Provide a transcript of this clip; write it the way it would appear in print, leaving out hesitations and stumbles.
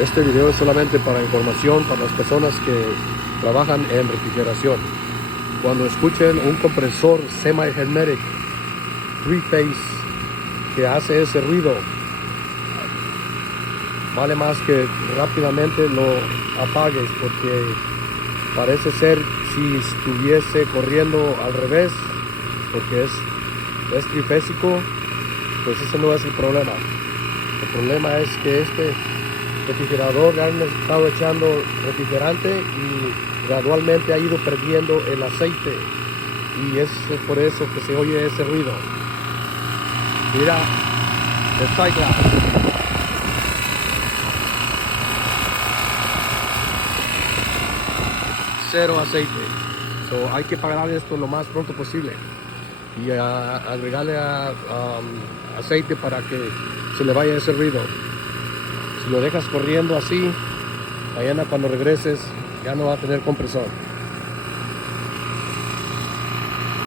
Este video es solamente para información para las personas que trabajan en refrigeración. Cuando escuchen un compresor semi-hermetic 3-phase que hace ese ruido, vale más que rápidamente lo apagues, porque parece ser si estuviese corriendo al revés, porque es trifésico, pues ese no es el problema. El problema es que este refrigerador le han estado echando refrigerante y gradualmente ha ido perdiendo el aceite, y es por eso que se oye ese ruido. Mira el Cyclops. Cero aceite. So, hay que pagar esto lo más pronto posible y agregarle aceite para que se le vaya ese ruido. Si lo dejas corriendo así, mañana cuando regreses ya no va a tener compresor.